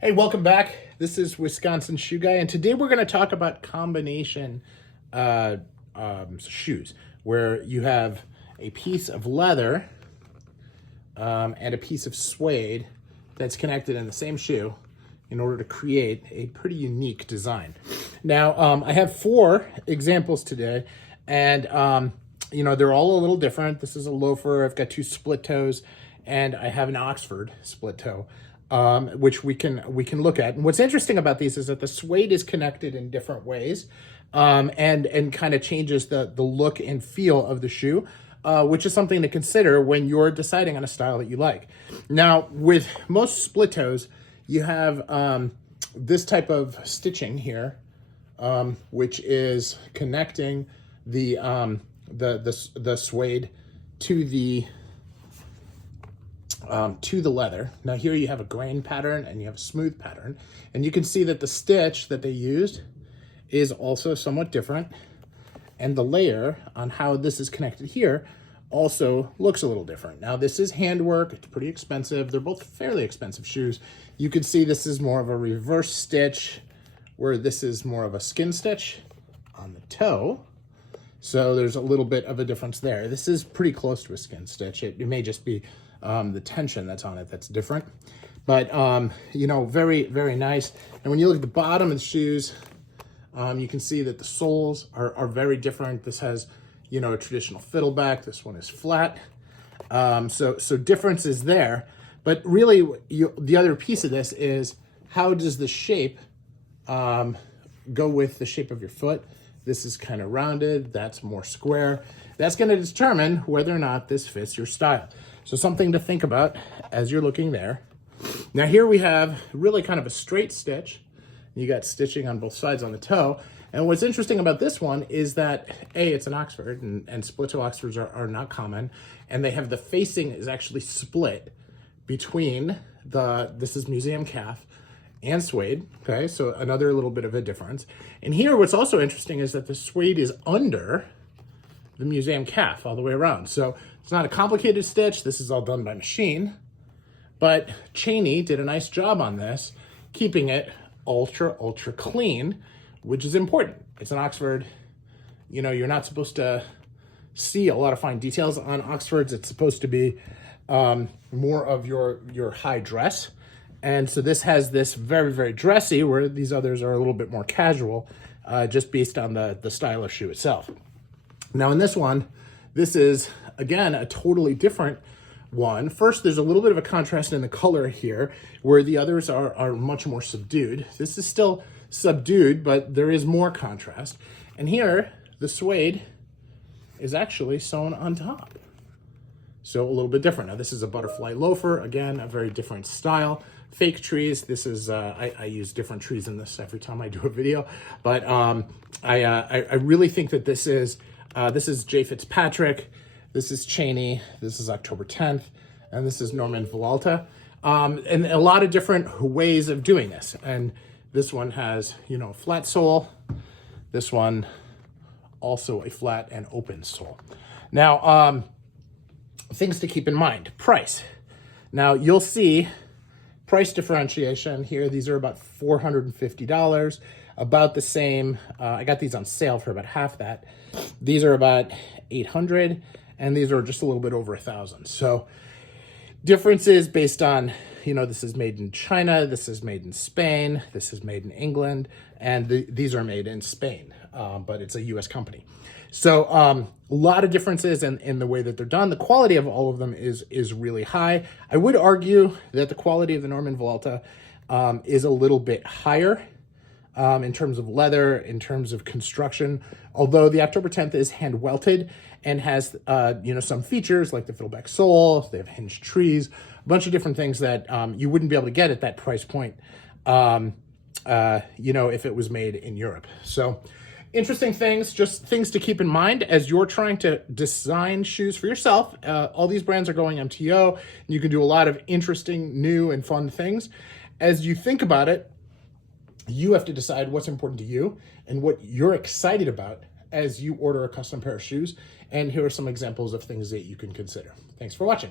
Hey, welcome back. This is Wisconsin Shoe Guy, and today we're going to talk about combination shoes, where you have a piece of leather and a piece of suede that's connected in the same shoe in order to create a pretty unique design. Now, I have 4 examples today, and they're all a little different. This is a loafer. I've got 2 split toes, and I have an Oxford split toe, which we can look at. And what's interesting about these is that the suede is connected in different ways, and kind of changes the look and feel of the shoe, which is something to consider when you're deciding on a style that you like. Now, with most split toes, you have this type of stitching here, which is connecting the suede to the leather. Now here you have a grain pattern and you have a smooth pattern, and you can see that the stitch that they used is also somewhat different, and the layer on how this is connected here also looks a little different. Now this is handwork, it's pretty expensive. They're both fairly expensive shoes. You can see this is more of a reverse stitch, where this is more of a skin stitch on the toe. So there's a little bit of a difference there. This is pretty close to a skin stitch. It may just be the tension that's on it that's different. But, very, very nice. And when you look at the bottom of the shoes, you can see that the soles are very different. This has, a traditional fiddleback. This one is flat. So differences there. But really, the other piece of this is, how does the shape go with the shape of your foot? This is kind of rounded, that's more square. That's going to determine whether or not this fits your style. So something to think about as you're looking there. Now here we have really kind of a straight stitch. You got stitching on both sides on the toe. And what's interesting about this one is that, A, it's an Oxford, and split toe Oxfords are not common. And they have the facing is actually split between this is museum calf and suede, okay? So another little bit of a difference. And here what's also interesting is that the suede is under the museum calf all the way around. So it's not a complicated stitch. This is all done by machine. But Cheney did a nice job on this, keeping it ultra clean, which is important. It's an Oxford. You're not supposed to see a lot of fine details on Oxfords. It's supposed to be more of your high dress. And so this has this very, very dressy, where these others are a little bit more casual, just based on the style of shoe itself. Now in this one, this is, again, a totally different one. First, there's a little bit of a contrast in the color here, where the others are much more subdued. This is still subdued, but there is more contrast. And here, the suede is actually sewn on top. So a little bit different. Now this is a butterfly loafer, again, a very different style. Fake trees. This is I use different trees in this every time I do a video, but I really think that this is J. Fitzpatrick, this is Cheney, this is October 10th, and this is Norman Villalta, and a lot of different ways of doing this. And this one has a flat sole. This one also a flat and open sole. Now things to keep in mind. Price. Now you'll see price differentiation here. These are about $450, about the same. I got these on sale for about half that. These are about $800, and these are just a little bit over $1,000. So differences based on, this is made in China, this is made in Spain, this is made in England, and these are made in Spain, but it's a US company. So a lot of differences in the way that they're done. The quality of all of them is really high. I would argue that the quality of the Norman Villalta is a little bit higher in terms of leather, in terms of construction, although the October 10th is hand welted and has some features like the fiddleback sole. They have hinged trees, a bunch of different things that you wouldn't be able to get at that price point if it was made in Europe. So interesting things, just things to keep in mind as you're trying to design shoes for yourself. All these brands are going MTO, and you can do a lot of interesting, new, and fun things. As you think about it, you have to decide what's important to you and what you're excited about as you order a custom pair of shoes. And here are some examples of things that you can consider. Thanks for watching.